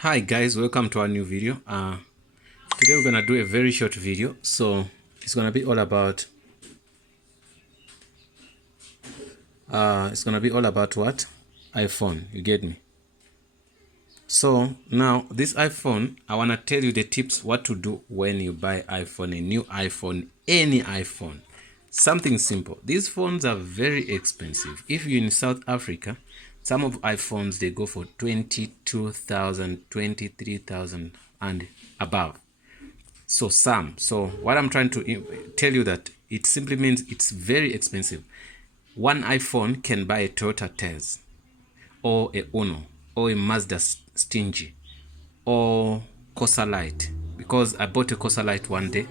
Hi guys, welcome to our new video. Today we're gonna do a very short video, so it's gonna be all about what? iPhone. You get me? So now this iPhone, I wanna tell you the tips what to do when you buy iPhone, a new iPhone, any iPhone. Something simple. These phones are very expensive. If you're in South Africa, some of iPhones they go for 22,000, 23,000 and above. So what I'm trying to tell you that it simply means it's very expensive. One iPhone can buy a Toyota Tez or a Uno or a Mazda Stingy or Corsa Light, because I bought a Corsa Light one day,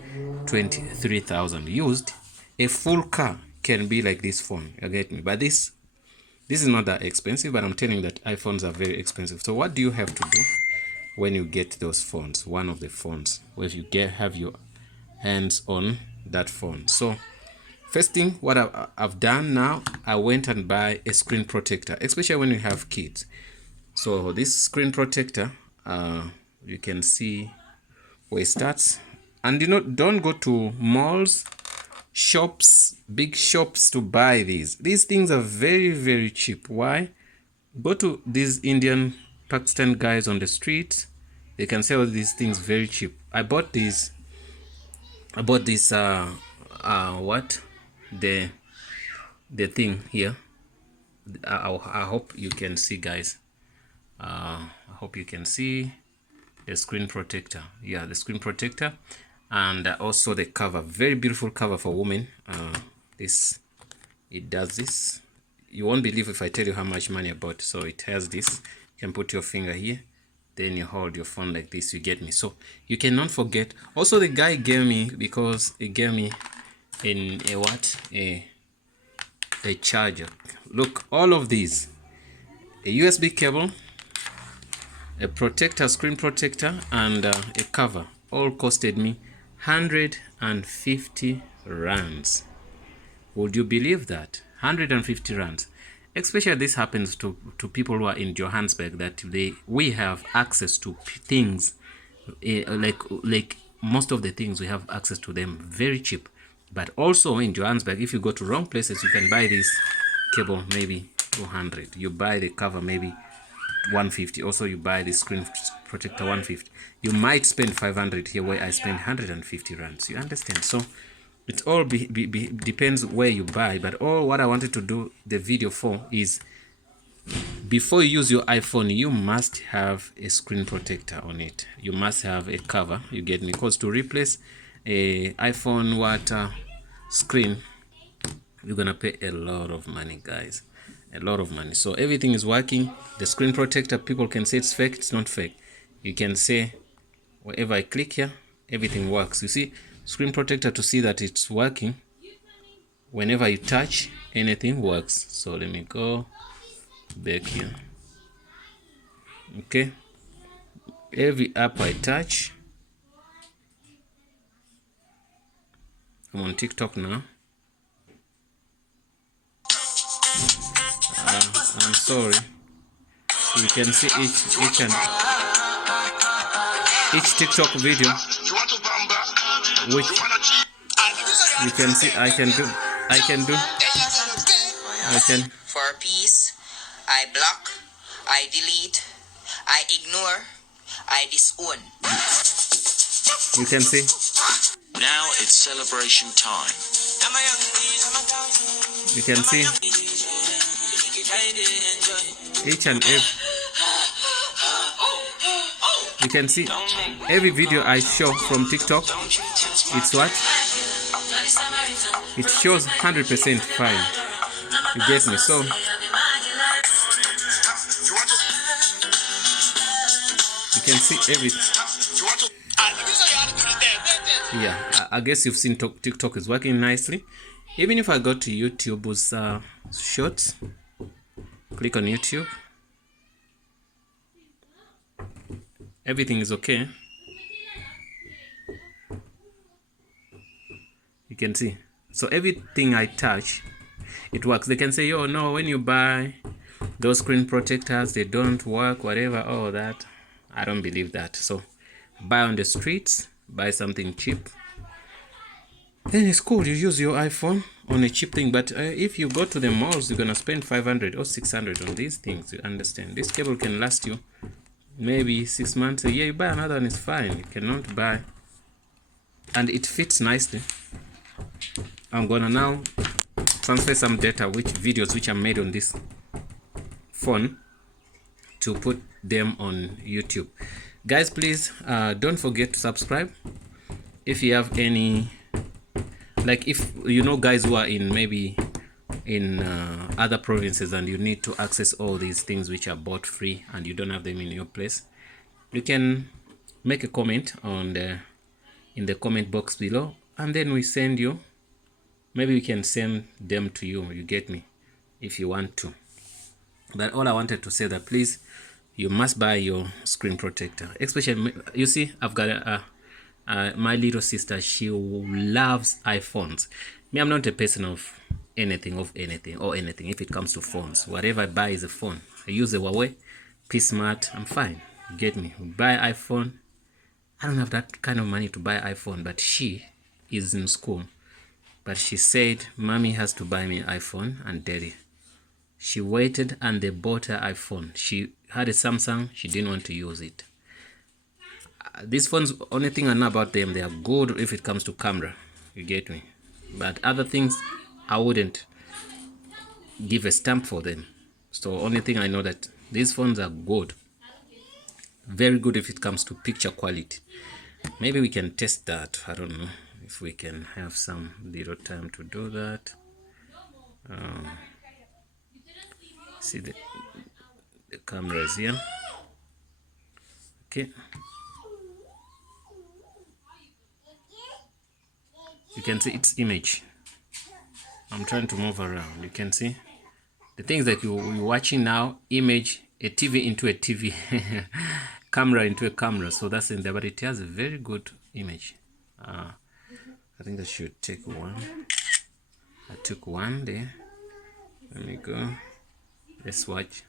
23,000 used. A full car can be like this phone, you get me? But this is not that expensive, but I'm telling you that iPhones are very expensive. So what do you have to do when you get those phones, one of the phones, where you have your hands on that phone? So first thing, what I've done now, I went and buy a screen protector, especially when you have kids. So this screen protector, you can see where it starts. And don't go to malls, shops, big shops to buy these. These things are very, very cheap. Why? Go to these Indian, Pakistan guys on the streets. They can sell these things very cheap. I bought this what the thing here. I hope you can see, guys. I hope you can see the screen protector. Yeah, the screen protector, and also the cover. Very beautiful cover for women. It does this. You won't believe if I tell you how much money I bought. So it has this. You can put your finger here, then you hold your phone like this. You get me? So you cannot forget. Also, the guy gave me, because he gave me in a charger. Look, all of these, a USB cable, a protector, screen protector, and a cover, all costed me 150 rands. Would you believe that? 150 rands. Especially this happens to people who are in Johannesburg, that we have access to things, like most of the things we have access to them very cheap. But also in Johannesburg, if you go to wrong places, you can buy this cable maybe 200. You buy the cover maybe 150. Also you buy the screen protector 150. You might spend 500 here, where I spend 150 rands. You understand? So it all depends where you buy. But all what I wanted to do the video for is, before you use your iPhone, you must have a screen protector on it. You must have a cover. You get me? Because to replace a iPhone screen, you're gonna pay a lot of money, guys, a lot of money. So everything is working. The screen protector, people can say it's fake. It's not fake. You can say wherever I click here, everything works. You see, screen protector, to see that it's working, whenever you touch, anything works. So let me go back here. Okay, every app I touch, I'm on TikTok now. I'm sorry. You can see each TikTok video, which you can see I can for peace, I block, I delete, I ignore, I disown. You can see. Now it's celebration time. You can see each and every. You can see every video I show from TikTok. It's what? It shows 100% fine. You get me? So you can see everything. Yeah, I guess you've seen TikTok is working nicely. Even if I go to YouTube's shorts, click on YouTube, everything is okay. You can see. So everything I touch, it works. They can say, oh no, when you buy those screen protectors, they don't work, whatever, all that. I don't believe that. So buy on the streets, buy something cheap, then it's cool. You use your iPhone on a cheap thing. But if you go to the malls, you're gonna spend 500 or 600 on these things. You understand? This cable can last you maybe 6 months, a year. You buy another one, it's fine. You cannot buy, and it fits nicely. I'm gonna now transfer some data, which videos which are made on this phone, to put them on YouTube. Guys, please don't forget to subscribe. If you have any, like, if you know guys who are in maybe in other provinces and you need to access all these things which are bought free and you don't have them in your place, you can make a comment on the in the comment box below, and then we send you, maybe we can send them to you, you get me, if you want to. But all I wanted to say that please, you must buy your screen protector. Especially, you see, I've got my little sister, she loves iPhones. Me, I'm not a person of anything if it comes to phones. Whatever I buy is a phone. I use a Huawei P Smart, I'm fine, you get me. Buy iPhone, I don't have that kind of money to buy iPhone, but she is in school, but she said mommy has to buy me iPhone, and daddy, she waited and they bought her iPhone. She had a Samsung, she didn't want to use it. These phones, only thing I know about them, they are good if it comes to camera, you get me, but other things I wouldn't give a stamp for them. So only thing I know that these phones are good, very good if it comes to picture quality. Maybe we can test that. I don't know if we can have some little time to do that. See the cameras here. Okay, you can see its image. I'm trying to move around. You can see the things that you're watching now, image, a TV into a TV, camera into a camera. So that's in there, but it has a very good image. I think I should take one. I took one there. Let me go. Let's watch.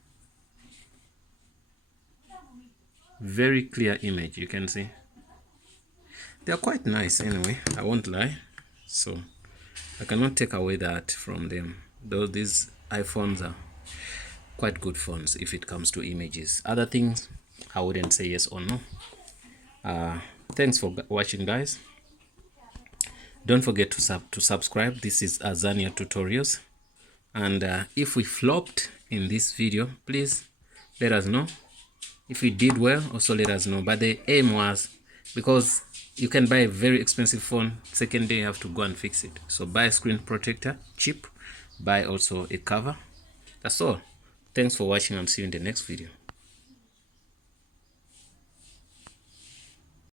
Very clear image, you can see. They are quite nice anyway, I won't lie. So I cannot take away that from them. Though these iPhones are quite good phones if it comes to images. Other things, I wouldn't say yes or no. Thanks for watching, guys. Don't forget to subscribe. This is Azania Tutorials. And if we flopped in this video, please let us know. If we did well, also let us know. But the aim was, because you can buy a very expensive phone, second day you have to go and fix it. So buy a screen protector, cheap. Buy also a cover. That's all. Thanks for watching, and see you in the next video.